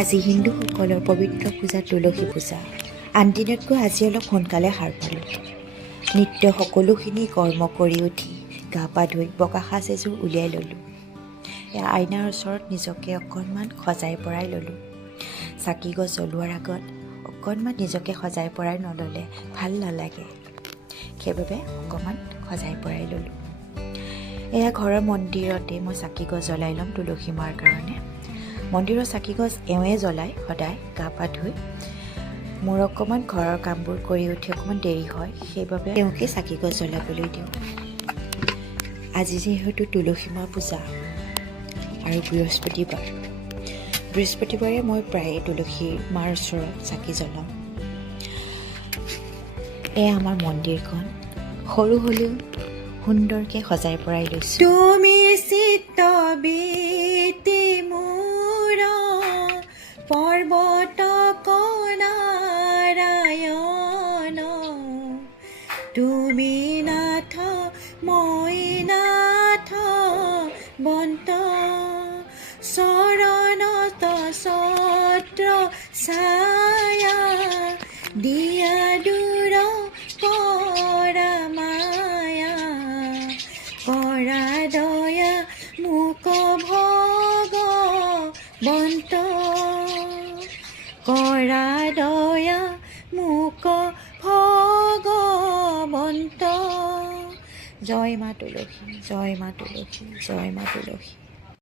আজি হিন্দুসকলৰ পবিত্ৰ পূজা তুলসী পূজা। আন দিনতকৈ আজি অলপ সোনকালে সাৰ পালোঁ। নিত্য সকলোখিনি কৰ্ম কৰি উঠি গা পা ধুই বগা সাজ এযোৰ উলিয়াই ল'লোঁ। আইনাৰ ওচৰত নিজকে অকণমান সজাই পৰাই ল'লোঁ। চাকি গছ জ্বলোৱাৰ আগত অকণমান নিজকে সজাই পৰাই নল'লে ভাল নালাগে। সেইবাবে অকণমান সজাই পৰাই ল'লোঁ। এয়া ঘৰৰ মন্দিৰতে মই চাকি গছ জ্বলাই ল'ম তুলসী মাৰ কাৰণে। মন্দিৰৰ চাকি গছ এওঁৱে জ্বলায় সদায় গা পা ধুই। মোৰ অকণমান ঘৰৰ কামবোৰ কৰি উঠি অকণমান দেৰি হয়, সেইবাবে এওঁকে চাকি গছ জ্বলাবলৈ দিওঁ। আজি যিহেতু তুলসী মাৰ পূজা আৰু বৃহস্পতিবাৰে মই প্ৰায়ে তুলসী মাৰ ওচৰত চাকি জ্বলাওঁ। এয়া আমাৰ মন্দিৰখন সৰু হ'লেও সুন্দৰকৈ সজাই পৰাই লৈছোঁ। তুমি চিত্তবৃত্তি মোৰ পৰ্বত নাৰায়ণ, তুমি নাথ মই নাথ বন্ত, চৰণত ছত্ৰ ছায়া দিয়া দূৰ পৰা মায়া, কৰা দয়া মোক ভগৱন্ত, কৰা দয়া মোক ভগৱন্ত। জয় মা তুলসী, জয় মা তুলসী, জয় মা তুলসী।